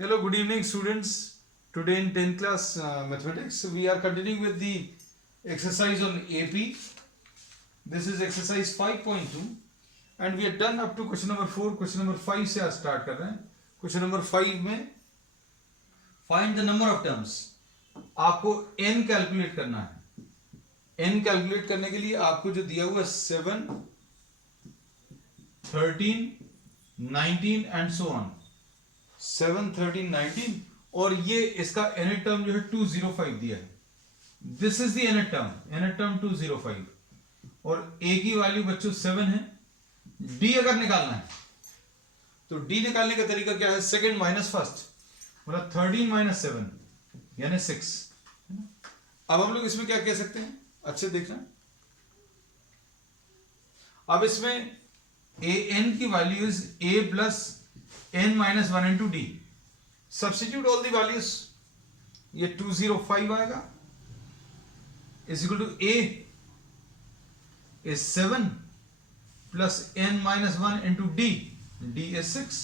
Hello, good evening, students. Today in 10th class mathematics, we are continuing with the exercise on AP. This is exercise 5.2 and we are done up to question number 4. Question number 5 से आज start कर रहे हैं. Question number 5 में find the number of terms. आपको n calculate करना है. n calculate करने के लिए आपको जो दिया हुआ है 7, 13, 19 and so on. 7, 13, 19 और ये इसका nth टर्म जो है 205 दिया है. This is the nth term 205 और a की वैल्यू बच्चों 7 है. d अगर निकालना है तो d निकालने का तरीका क्या है? सेकंड माइनस फर्स्ट, मतलब 13 माइनस 7 यानी 6. अब हम लोग इसमें क्या कह सकते हैं, अच्छे देखना. अब इसमें an की value is a plus n minus 1 into d. Substitute all the values. ये 205 आएगा is equal to a is 7 plus n minus 1 into d. d is 6.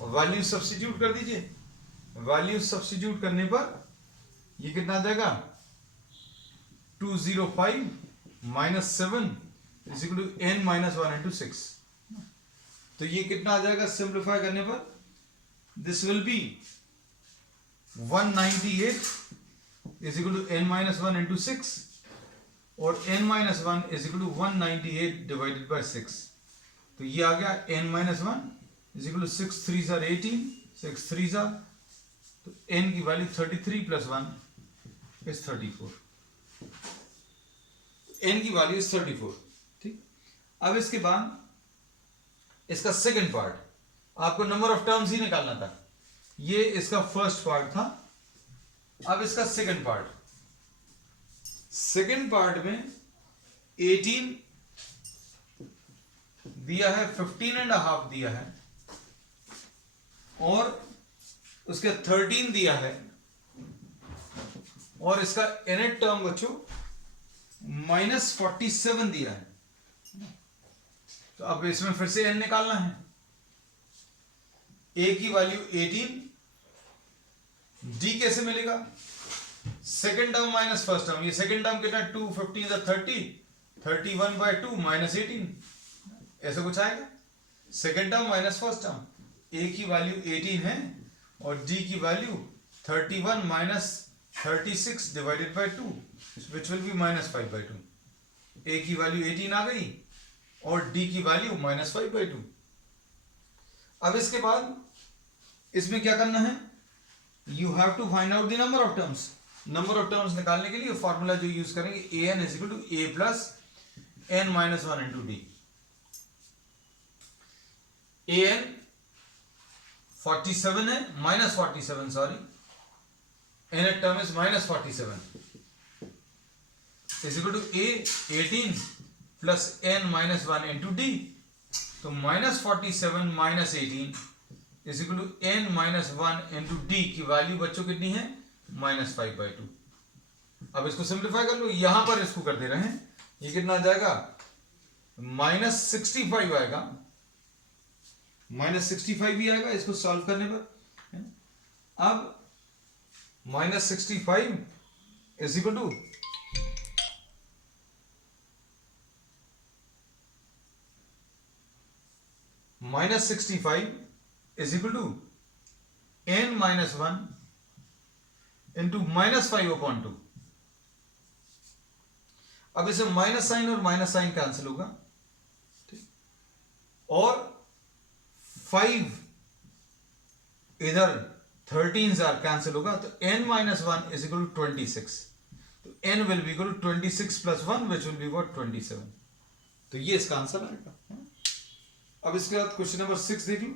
और वैल्यू सब्स्टिट्यूट कर दीजिए. वैल्यू सब्स्टिट्यूट करने पर ये कितना आ जाएगा? 205 minus 7 is equal to n minus 1 into 6. तो ये कितना आ जाएगा सिंप्लीफाई करने पर? This will be 198 is equal to n minus 1 into 6 और n minus 1 is equal to 198 divided by 6. तो ये आ गया n minus 1 is equal to 6 3s are 18, 6 3s are, तो n की वैल्यू 33 प्लस 1 इज 34. n की वैल्यू इज 34. ठीक. अब इसके बाद इसका सेकंड पार्ट, आपको नंबर ऑफ टर्म्स ही निकालना था. ये इसका फर्स्ट पार्ट था. अब इसका सेकंड पार्ट. सेकंड पार्ट में 18 दिया है, 15 एंड हाफ दिया है और उसके 13 दिया है और इसका nth टर्म बच्चों -47 दिया है. तो अब इसमें फिर से n निकालना है. a की वैल्यू 18, d कैसे मिलेगा? Second term minus first term. ये सेकंड टर्म कितना? 2 15 30, 31 by 2 minus 18, ऐसा कुछ आएगा. Second term minus first term. a की वैल्यू 18 है और d की value 31 minus 36 divided by 2 which will be -5 by 2. a की वैल्यू 18 आ गई और d की वैल्यू -5 by 2. अब इसके बाद इसमें क्या करना है? You have to find out the number of terms. Number of terms निकालने के लिए फॉर्मूला जो यूज करेंगे an is equal to a plus n minus 1 into d. an 47 है, -47 sorry, nth term is -47 is equal to a 18 plus n minus 1 into d. तो -47 minus 18 is equal to n minus 1 into d की value बच्चों कितनी है? -5 by 2. अब इसको simplify कर लो. यहां पर इसको कर दे रहे हैं. ये कितना आ जाएगा? -65 आएगा. -65 भी आएगा इसको सॉल्व करने पर. अब -65 is equal to -65 is equal to n minus 1 into -5 upon 2. अब इसे माइनस साइन और माइनस साइन कैंसिल होगा. ठीक. और 5 इधर 13 कैंसिल होगा तो n minus 1 is equal to 26. तो n will be equal to 26 plus 1 which will be what? 27. तो ये इसका आंसर आएगा. अब इसके बाद क्वेश्चन नंबर 6 देख लो.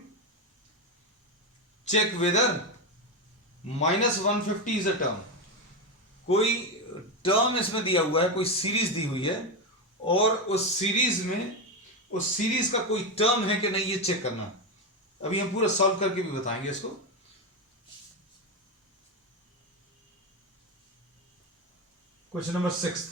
Check whether -150 is a term. कोई टर्म इसमें दिया हुआ है, कोई सीरीज दी हुई है और उस सीरीज का कोई टर्म है कि नहीं ये चेक करना. अभी हम पूरा सॉल्व करके भी बताएंगे इसको. Question number 6.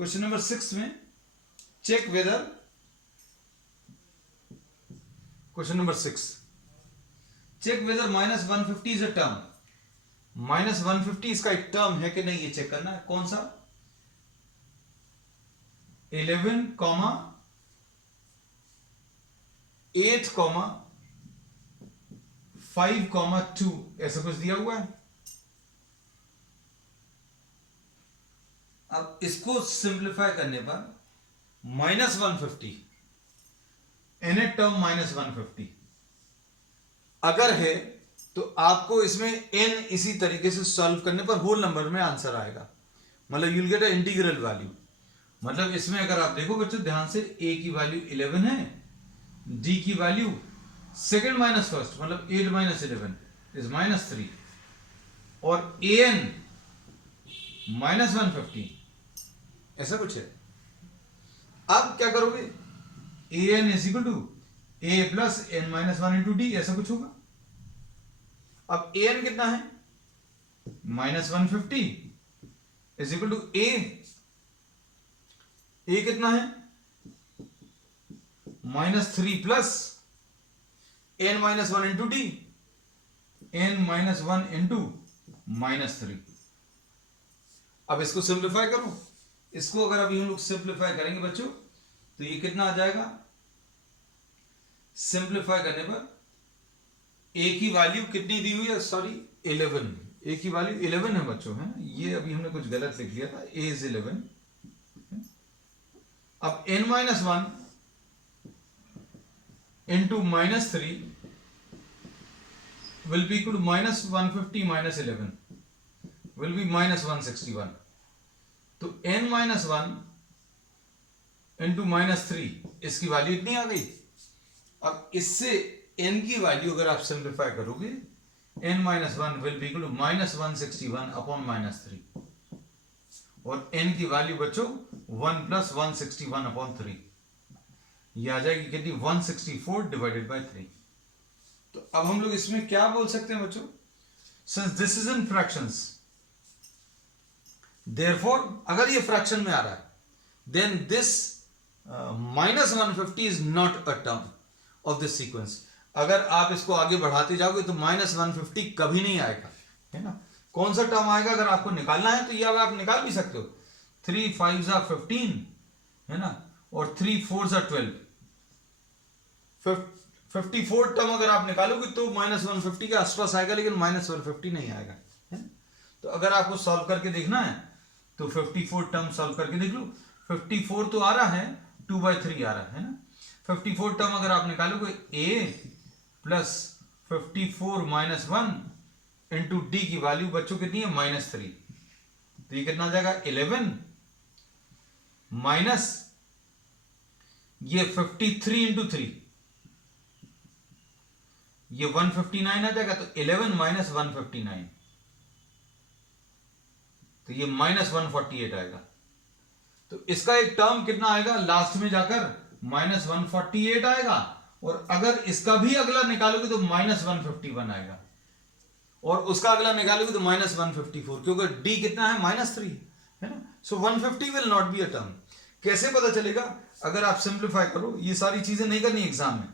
क्वेश्चन नंबर 6 में check whether, question number 6, check whether -150 is a term, -150 इसका एक टर्म है कि नहीं ये चेक करना है। कौन सा? 11, 8, 5, 2 ऐसा कुछ दिया हुआ है। अब इसको सिंप्लीफाई करने पर -150 एन ए टर्म -150 अगर है तो आपको इसमें n इसी तरीके से सॉल्व करने पर होल नंबर में आंसर आएगा, मतलब you'll get a integral value. मतलब इसमें अगर आप देखो बच्चों ध्यान से, a की वैल्यू 11 है, d की वैल्यू सेकेंड माइनस फर्स्ट मतलब 8 - 11 इज -3 और an -150 ऐसा कुछ है। अब क्या करोगे? an is equal to a plus n -1 into d ऐसा कुछ होगा। अब an कितना है? -150 इज इक्वल टू a कितना है? -3 plus n -1 into D, n -1 into -3। अब इसको सिंप्लीफाई करो, इसको अगर अभी हम लोग सिंप्लीफाई करेंगे बच्चों तो ये कितना आ जाएगा? सिंप्लीफाई करने पर a की वैल्यू कितनी दी हुई है? सॉरी 11, a की वैल्यू 11 है बच्चों, है ये अभी हमने कुछ गलत लिख लिया था, a इज 11। अब n -1 into -3 will be equal to -150 - 11 will be -161। तो n -1 इंटू -3 इसकी वैल्यू इतनी आ गई। अब इससे n की वैल्यू अगर आप सिंप्लीफाई करोगे, n -1 will be equal to -161 upon -3 और n की वैल्यू बच्चों 1 + 161 अपॉन 3, ये आ जाएगी कितनी? 164 डिवाइडेड बाय 3। तो अब हम लोग इसमें क्या बोल सकते हैं बच्चों? Since this is in fractions, therefore अगर ये फ्रैक्शन में आ रहा है, then this -150 is not a term of this sequence. अगर आप इसको आगे बढ़ाते जाओगे तो -150 कभी नहीं आएगा, है ना। कौन सा टर्म आएगा? अगर आपको निकालना है तो ये आप निकाल भी सकते हो, 3 5 are 15, है ना, और 3 4 are 12, 54 टर्म अगर आप निकालोगे तो -150 के आसपास आएगा, लेकिन -150 नहीं आएगा, है। तो अगर आपको सॉल्व करके देखना है तो 54 टर्म सॉल्व करके देख लो। 54 तो आ रहा है, 2/3 आ रहा है ना। 54 टर्म अगर आप निकालोगे, a प्लस 54 - 1 इंटू डी की वैल्यू बच्चों कितनी है? -3। तो ये कितना आ जाएगा? 11 माइनस ये 53 इंटू 3, ये 159 आ जाएगा। तो 11 - 159, तो ये -148 आएगा। तो इसका एक टर्म कितना आएगा लास्ट में जाकर? -148 आएगा। और अगर इसका भी अगला निकालोगे तो -151 आएगा, और उसका अगला निकालोगे तो -154, क्योंकि d कितना है? -3, है ना। सो 150 will not be a term. कैसे पता चलेगा? अगर आप सिंप्लीफाई करो, ये सारी चीजें नहीं करनी एग्जाम में,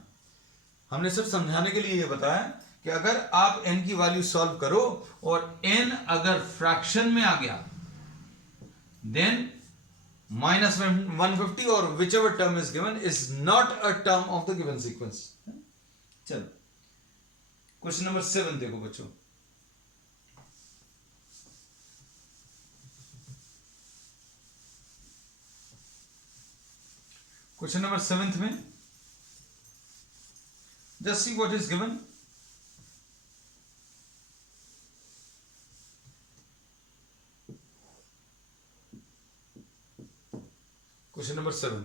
हमने सिर्फ समझाने के लिए ये बताया कि अगर आप n की वैल्यू सॉल्व करो और n अगर फ्रैक्शन में आ गया, देन -150 और which ever term is given is not a term of the given sequence. चलो क्वेश्चन नंबर 7 देखो बच्चों। क्वेश्चन नंबर 7 में just see what is given. Question number 7.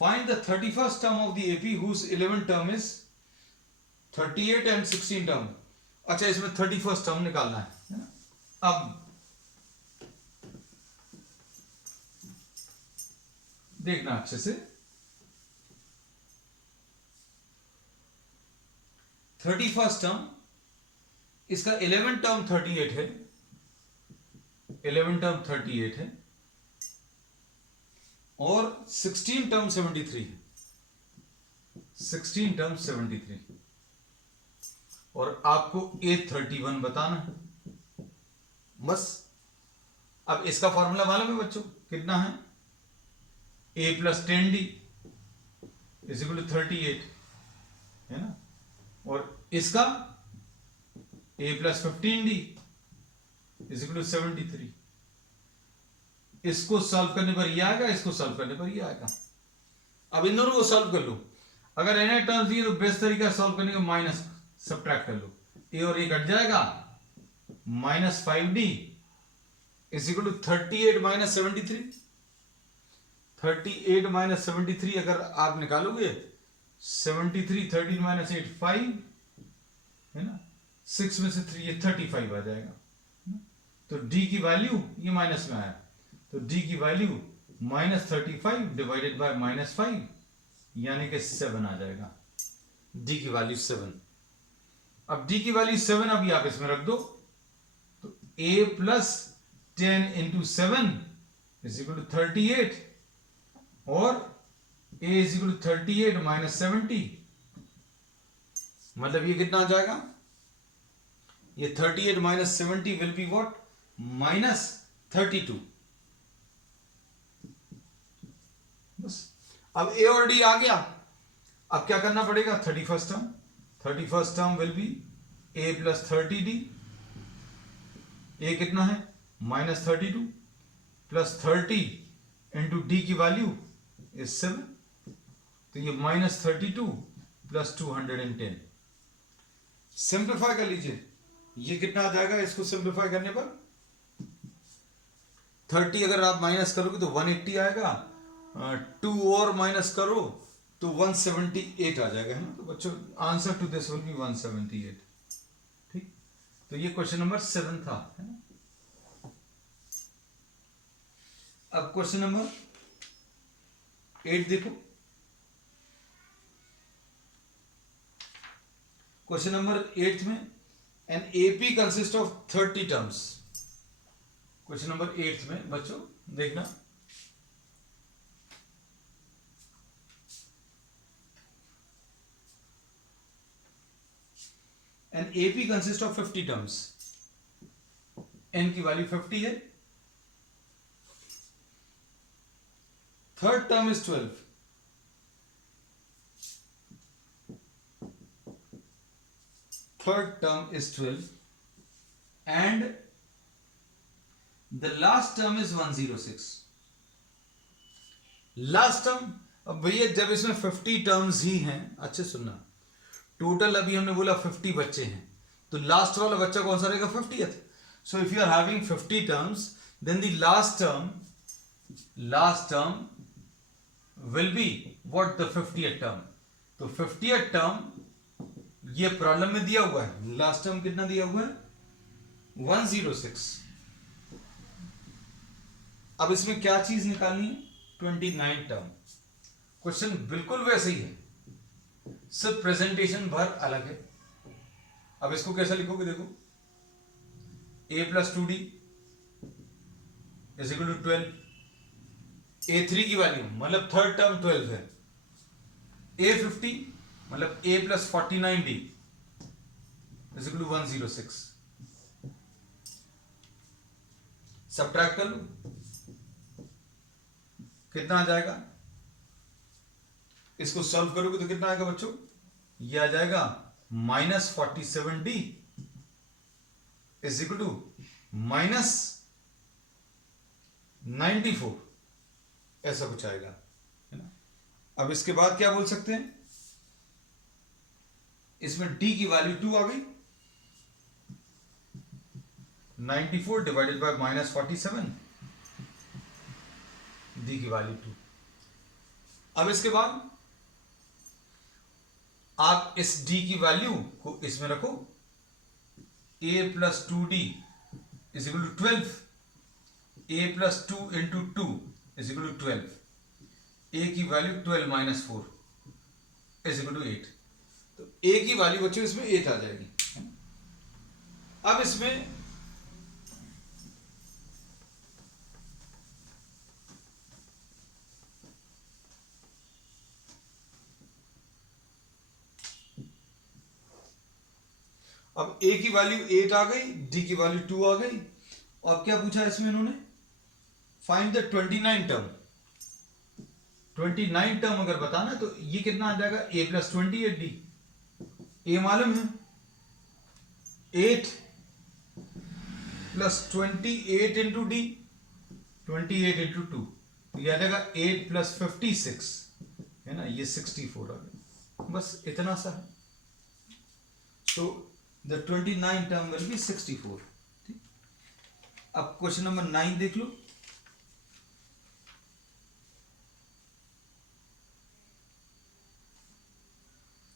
Find the 31st term of the AP whose 11th term is 38 and 16 term. अच्छा, इसमें 31st term निकालना है ना। अब देखना अच्छे से, 31st टर्म, इसका 11th टर्म 38 है 11 टर्म 38 है और 16 टर्म 73 है, 16 टर्म 73 और आपको A31 बताना है बस। अब इसका फॉर्मूला मालूम है बच्चों कितना है, A plus 10D is equal to 38 है ना, और इसका A plus 15D is equal to 73। इसको सॉल्व करने पर ये आएगा, इसको सॉल्व करने पर ये आएगा। अब इन दोनों को सॉल्व कर लो, अगर एन टर्म्स दिए तो बेस्ट तरीका सॉल्व करने का माइनस सब्ट्रैक्ट कर लो, ए और ए कट जाएगा, minus 5D is equal to 38 minus 73। 38 minus 73 अगर आप निकालोगे 73, 13 माइनस 8 5 है ना, 6 में से 3 ये 35 आ जाएगा। तो D की वैल्यू ये माइनस में आया, तो D की value minus 35 divided by minus 5 यानी कि 7 आ जाएगा। D की वैल्यू 7। अब D की वैल्यू 7 अभी आप इसमें रख दो, तो A plus 10 into 7 is equal to 38 और A is equal to 38 minus 70, मतलब ये कितना आ जाएगा, ये 38 minus 70 will be what, minus 32। बस अब A और D आ गया, अब क्या करना पड़ेगा, 31st term will B A plus 30D, A कितना है माइनस 32 प्लस 30 इंटू D की वैल्यू इज 7, तो ये माइनस 32 प्लस 210। सिंप्लीफाई कर लीजिए, ये कितना आ जाएगा, इसको सिंप्लीफाई करने पर 30 अगर आप माइनस करोगे तो 180 आएगा, 2 और माइनस करो तो 178 आ जाएगा, है ना। तो बच्चों answer to this will be 178। ठीक, तो ये क्वेश्चन नंबर 7 था, है ना। अब क्वेश्चन नंबर 8 देखो, क्वेश्चन नंबर 8 में an AP consist of 30 terms. Question number 8 में बच्चों देखना, an AP consist of 50 terms, n की वैल्यू 50 है, third term is 12, third term is 12 and the last term is 106। Last term, अब भैया जब इसमें 50 टर्म्स ही हैं, अच्छे सुनना, टोटल अभी हमने बोला 50 बच्चे हैं, तो लास्ट वाला बच्चा कौन सा रहेगा, 50th। So if you are having 50 terms then the last term will be what, the 50th term. तो 50th टर्म ये प्रॉब्लम में दिया हुआ है, लास्ट टर्म कितना दिया हुआ है, 106। अब इसमें क्या चीज निकालनी है, 29 टर्म। क्वेश्चन बिल्कुल वैसे ही है, सिर्फ प्रेजेंटेशन भर अलग है। अब इसको कैसा लिखोगे, देखो A plus 2D is equal to 12, A3 की वैल्यू मतलब थर्ड टर्म 12 है, A50 मतलब A plus 49D is equal to 106। Subtract कर लो, कितना आ जाएगा, इसको सॉल्व करोगे तो कितना आएगा बच्चों, ये आ जाएगा minus 47D is equal to minus 94, ऐसा कुछ आएगा, है ना। अब इसके बाद क्या बोल सकते हैं, इसमें D की वैल्यू 2 आ गई, 94 डिवाइडेड बाय माइनस 47, D की वैल्यू 2। अब इसके बाद आप इस D की वैल्यू को इसमें रखो, A plus 2D is equal to 12, A plus 2 into 2 is equal to 12, A की value 12 minus 4 is equal to 8। तो A की वैल्यू बच्चों इसमें 8 आ जाएगी। अब इसमें अब ए की वैल्यू 8 आ गई, डी की वैल्यू 2 आ गई, और क्या पूछा इसमें इन्होंने, फाइंड द 29 टर्म। 29 टर्म अगर बताना तो ये कितना आ जाएगा, a प्लस 28 डी। ए मालूम है 8 प्लस 28 इंटू डी, 28 इंटू 2, तो ये आ जाएगा 8 प्लस 56 है ना, ये 64 आ गया। बस इतना सा है। तो द 29 टर्म विल बी 64। ठीक, अब क्वेश्चन नंबर 9 देख लो।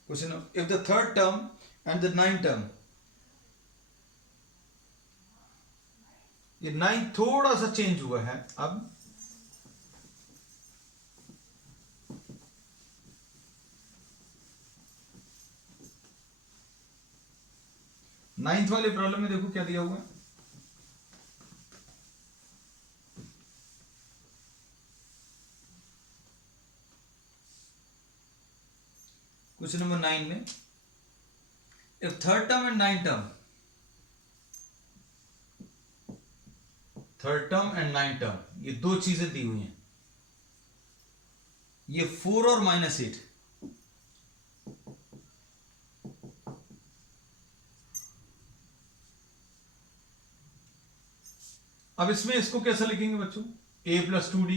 Question, if the third term and the 9th term, ये 9 थोड़ा सा चेंज हुआ है अब। नाइन्थ वाले प्रॉब्लम में देखो क्या दिया हुआ है। क्वेश्चन नंबर 9 में, if third term and 9th term, third term and 9th term, ये दो चीजें दी हुई हैं, ये 4 और -8, अब इसमें इसको कैसा लिखेंगे बच्चों, a plus 2d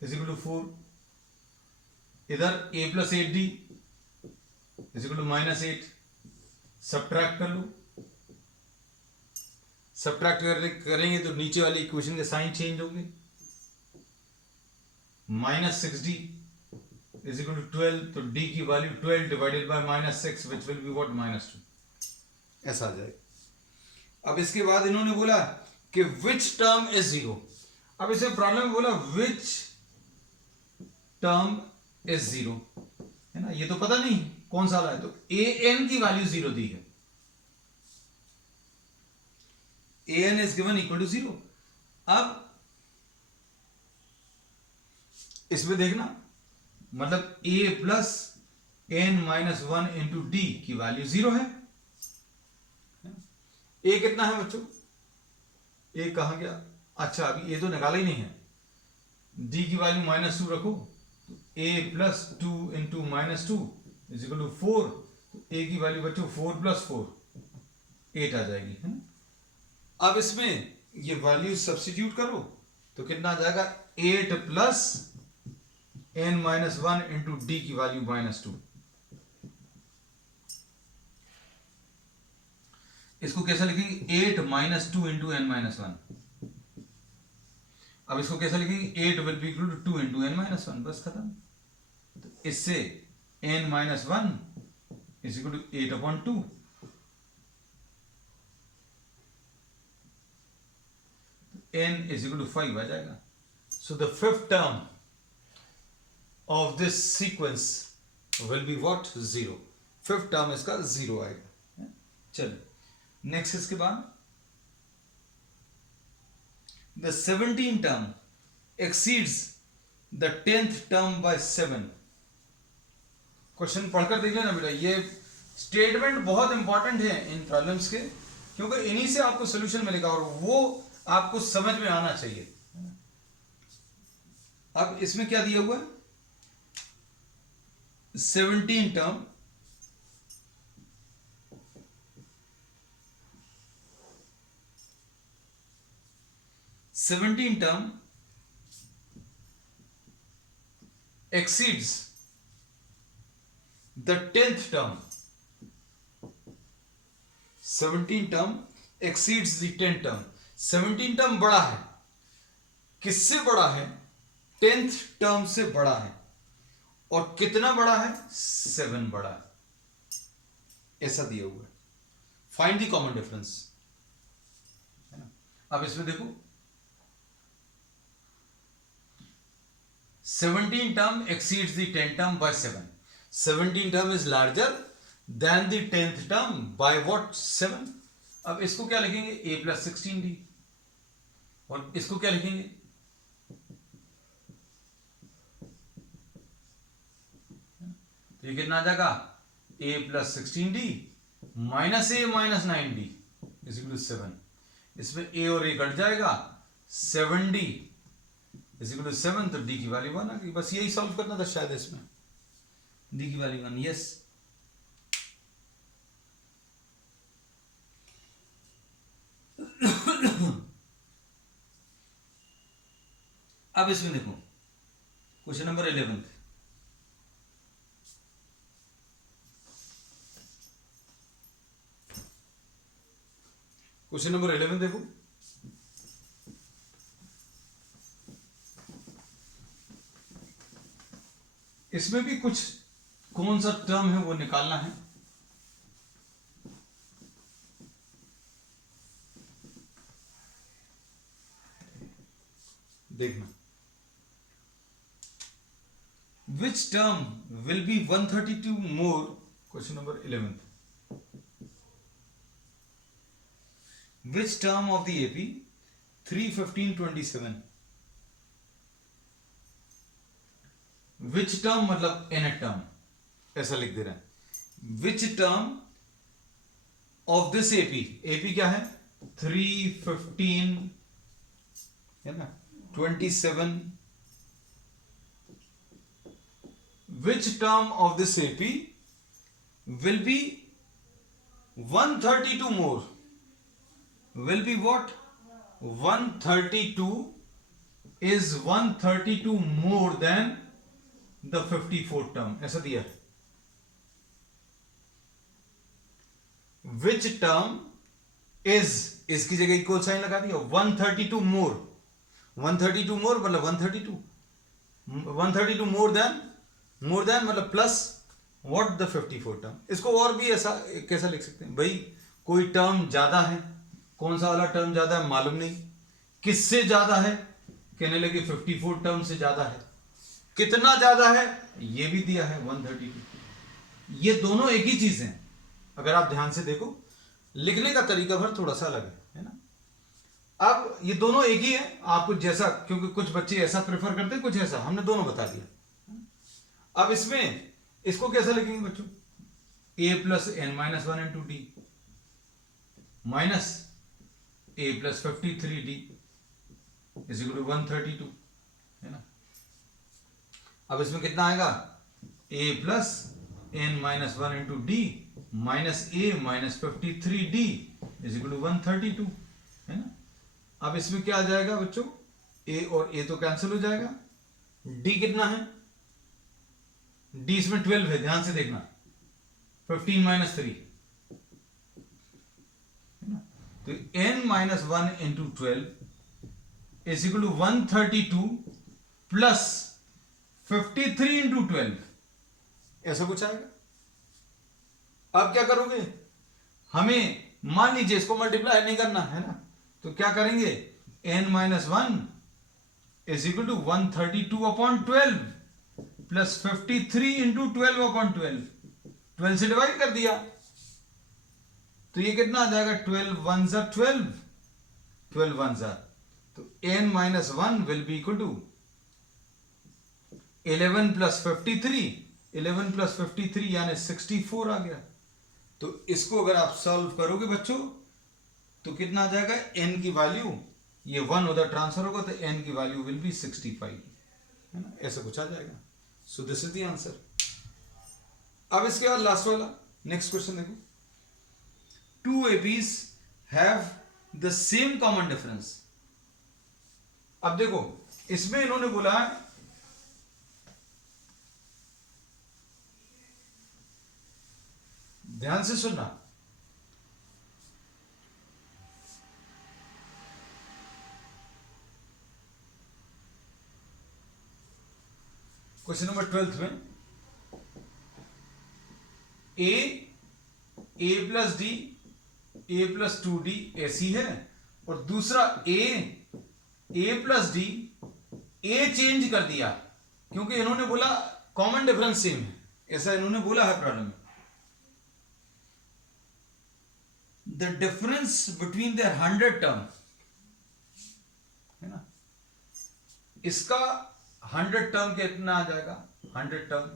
is equal to 4, इधर a plus 8d is equal to -8, subtract कर लो। सब्ट्रैक्ट करेंगे तो नीचे वाली इक्वेशन के साइन चेंज होंगे। -6d इज इक्वल टू 12, तो d की value 12 divided by -6 which will be what, -2, ऐसा आ जाएगा। अब इसके बाद इन्होंने बोला कि विच टर्म इज 0। अब इसे प्रॉब्लम में बोला विच टर्म इज 0, है ना, ये तो पता नहीं कौन सा है, तो an की वैल्यू 0 दी है, an is given equal to 0। अब इसमें देखना, मतलब a plus n-1 into d की वैल्यू 0 है। a कितना है बच्चों, a कहां गया, अच्छा अभी a तो निकाला ही नहीं है, d की वैल्यू -2 रखो, तो a plus 2 into -2 is equal to 4, तो a की वैल्यू बच्चों 4 प्लस 4 8 आ जाएगी, है ना। अब इसमें ये वैल्यू सब्स्टिट्यूट करो तो कितना आ जाएगा, 8 प्लस n-1 इंटू डी की वैल्यू -2। इसको कैसा लिखेंगे, 8 -2 इंटू n-1। अब इसको कैसा लिखेंगे, 8 will be equal to 2 into n-1, बस खत्म। तो इससे n-1 is equal to 8/2, n is equal to 5 आ जाएगा। So the fifth term of this sequence will be what, 0। Fifth term इसका 0 आएगा। चलो नेक्स्ट, इसके बाद the 17th term exceeds the 10th term by 7। Question पढ़कर देख लेना बेटा, ये स्टेटमेंट बहुत इंपॉर्टेंट है इन प्रॉब्लम्स के, क्योंकि इन्हीं से आपको सोल्यूशन मिलेगा और वो आपको समझ में आना चाहिए। अब इसमें क्या दिया हुआ है, 17 term exceeds the 10th term। 17 term exceeds the 10th term। 17 term बड़ा है, किससे बड़ा है, 10th टर्म से बड़ा है, और कितना बड़ा है, 7 बड़ा है, ऐसा दिया हुआ है। फाइंड द कॉमन डिफरेंस, है ना। अब इसमें देखो 17 term exceeds the 10th term by 7। 17 term is larger than the 10th term by what, 7। अब इसको क्या लिखेंगे, a प्लस 16d, और इसको क्या लिखेंगे, तो ये कितना आ जाएगा, a plus 16d minus a minus 9d is equal to 7। इसमें ए और ए कट जाएगा, 7d इज इक्वल टू 7, तो डी की वैल्यू 1 आ गई। बस यही सॉल्व करना था शायद इसमें, डी की वैल्यू 1। यस, अब इसमें देखो क्वेश्चन नंबर 11। क्वेश्चन नंबर 11 देखो, इसमें भी कुछ कौन सा टर्म है वो निकालना है। देखना, which term will be 132 more, question number 11, which term of the AP 3, 15, 27, which term मतलब nth term ऐसा लिख दे रहा है, which term of this AP, AP क्या है 3, 15 है ना 27, which term of this AP will be 132 more, will be what 132 is 132 more than the 54th term, ऐसा दिया है। which term is, इसकी जगह इक्वल साइन लगा दिया, 132 more, 132 more मतलब 132, 132 more than मतलब प्लस व्हाट द 54 टर्म। इसको और भी ऐसा कैसा लिख सकते हैं भाई, कोई टर्म ज्यादा है, कौन सा वाला टर्म ज्यादा है मालूम नहीं, किससे ज्यादा है, कहने लगे 54 टर्म से ज्यादा है, कितना ज्यादा है ये भी दिया है 132। ये दोनों एक ही चीज हैं, अगर आप ध्यान से देखो, लिखने का तरीका भर थोड़ा सा अलग है ना। अब ये दोनों एक ही है, आपको जैसा, क्योंकि कुछ बच्चे ऐसा प्रेफर करते हैं, कुछ ऐसा, हमने दोनों बता दिया। अब इसमें इसको कैसा लिखेंगे बच्चों, a plus n minus 1 into d minus a plus 53d is equal to 132 है ना। अब इसमें कितना आएगा, a plus n minus 1 into d minus a minus 53d is equal to 132 है ना। अब इसमें क्या आ जाएगा बच्चों, a और a तो कैंसिल हो जाएगा, d कितना है, d इसमें 12 है, ध्यान से देखना, 15 माइनस 3 तो n minus 1 into 12 is equal to 132 plus 53 into 12, ऐसा कुछ आएगा। अब क्या करोगे, हमें मान लीजिए इसको मल्टीप्लाई नहीं करना है ना, तो क्या करेंगे, n minus 1 is equal to 132 upon 12 plus 53 into 12 upon 12 से डिवाइड कर दिया, तो ये कितना आ जाएगा, 12 1 ज़ा 12, 12 1 ज़ा, तो n minus 1 will be equal to 11 plus 53, 11 plus 53 यानी 64 आ गया। तो इसको अगर आप सॉल्व करोगे बच्चों तो कितना आ जाएगा, n की वैल्यू, ये 1 उधर ट्रांसफर होगा तो n की वैल्यू विल बी 65 है ना, ऐसा कुछ आ जाएगा। So this is the answer. अब इसके बाद लास्ट वाला नेक्स्ट क्वेश्चन देखो, two APs have the same common difference. अब देखो इसमें इन्होंने बोला है ध्यान से सुनना, क्वेश्चन नंबर 12 में a plus D, a plus 2d ऐसी है, और दूसरा a plus D, a change कर दिया क्योंकि इन्होंने बोला कॉमन डिफरेंस सेम है, ऐसा इन्होंने बोला है प्रॉब्लम में। The difference between their 100 term है ना, इसका 100 टर्म कितना आ जाएगा, 100 टर्म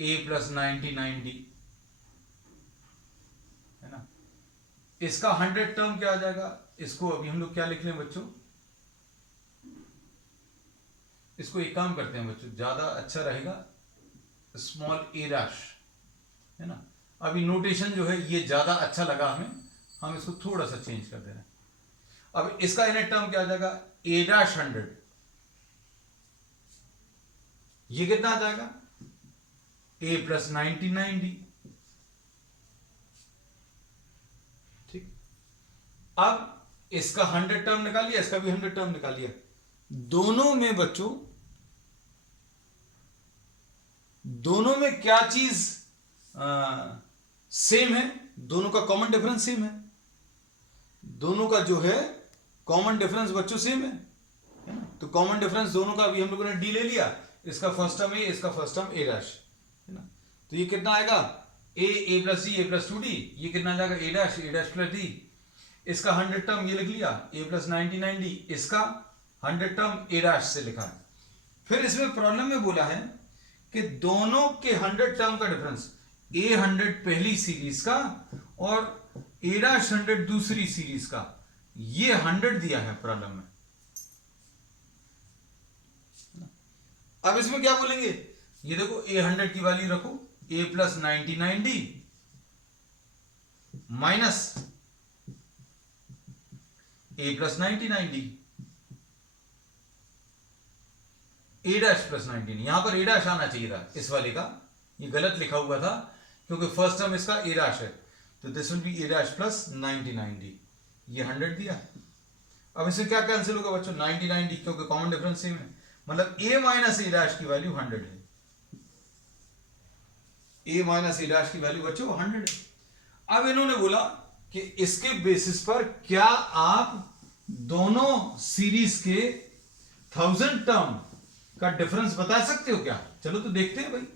a प्लस 99d इसका 100 टर्म क्या आ जाएगा, इसको अभी हम लोग क्या लिख लें बच्चों, इसको एक काम करते हैं बच्चों, ज्यादा अच्छा रहेगा, स्मॉल ए डैश, है ना। अभी नोटेशन जो है ये ज्यादा अच्छा लगा हमें, हम इसको थोड़ा सा चेंज कर दे रहे हैं। अब इसका यूनिट टर्म क्या आ जाएगा, ए डैश 100, ये कितना आ जाएगा, ए प्लस 99d। ठीक, अब इसका 100 टर्म निकाल लिया, इसका भी 100 टर्म निकाल लिया। दोनों में बच्चों, दोनों में क्या चीज सेम है, दोनों का कॉमन डिफरेंस सेम है, दोनों का जो है कॉमन डिफरेंस बच्चों सेम है ना। तो कॉमन डिफरेंस दोनों का अभी हम लोगों ने डी ले लिया, इसका फर्स्ट टर्म ए, इसका फर्स्ट टर्म ए डैश, है ना। तो ये कितना आएगा, a plus D, A plus 2d, ये कितना आ जाएगा, ए डैश प्लस डी। इसका 100 टर्म ये लिख लिया, ए प्लस 99d, इसका 100 टर्म ए डैश से लिखा है। फिर इसमें प्रॉब्लम में बोला है कि दोनों के 100 टर्म का डिफरेंस, ए 100 पहली सीरीज का और ए डैश 100 दूसरी सीरीज का, ये 100 दिया है प्रॉब्लम में। अब इसमें क्या बोलेंगे, ये देखो ए 100 की वैल्यू रखो, ए प्लस 99d माइनस ए प्लस 99d, ए डैश प्लस 19, यहां पर ए डैश आना चाहिए था इस वाले का, ये गलत लिखा हुआ था क्योंकि फर्स्ट टर्म इसका ए डैश है, तो this will B A dash plus 99d, ये 100 दिया। अब इसमें क्या कैंसिल होगा बच्चों, 99d, क्योंकि कॉमन डिफरेंस सेम है, मतलब a माइनस ए डैश की वैल्यू 100 है, a माइनस ए डैश की वैल्यू बच्चों 100 है। अब इन्होंने बोला कि इसके बेसिस पर क्या आप दोनों सीरीज के 1000 टर्म का डिफरेंस बता सकते हो क्या। चलो तो देखते हैं भाई,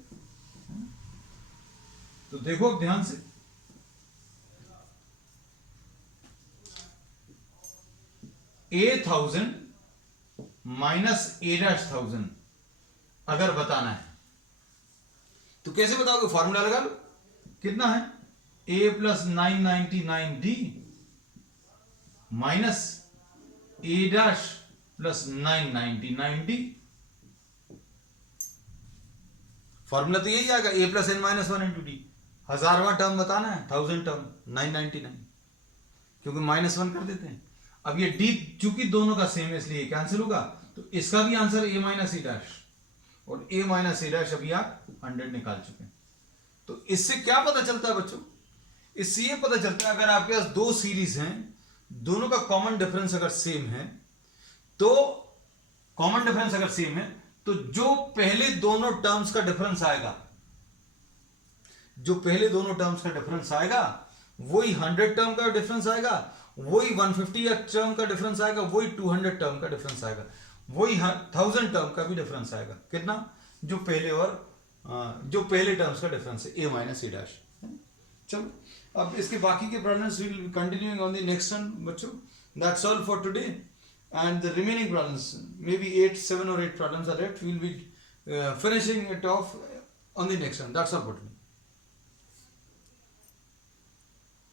तो देखो ध्यान से, ए 1000 माइनस ए डैश 1000 अगर बताना है तो कैसे बताओगे, फॉर्मूला लगा लो, कितना है, a plus 999d minus a dash plus 999d, formula तो यही आएगा, a plus n minus 1 into d. 1000वां टर्म बताना है, 1000 टर्म 999, क्योंकि -1 कर देते हैं। अब ये डी चूंकि दोनों का सेम है इसलिए कैंसिल होगा, तो इसका भी answer A minus a dash, और ए माइनस ए डैश अभी आप 100 निकाल चुके हैं। तो इससे क्या पता चलता है बच्चों, इससे ये पता चलता है अगर आपके पास दो सीरीज हैं, दोनों का कॉमन डिफरेंस अगर सेम है, तो कॉमन डिफरेंस अगर सेम है तो जो पहले दोनों टर्म्स का डिफरेंस आएगा, जो पहले दोनों टर्म्स का डिफरेंस आएगा वही 100 टर्म का डिफरेंस आएगा, वही 150 टर्म का डिफरेंस आएगा, वही 200 टर्म का डिफरेंस आएगा, वही 1000 टर्म का भी डिफरेंस आएगा। कितना, जो पहले और जो पहले टर्म्स का डिफरेंस है, ए माइनस ए डैश। चलो अब इसके बाकी के problems will be continuing on the next one बच्चों। That's all for today, and the remaining problems, maybe 7 or 8 problems are left, we'll be finishing it off on the next one. That's all for today.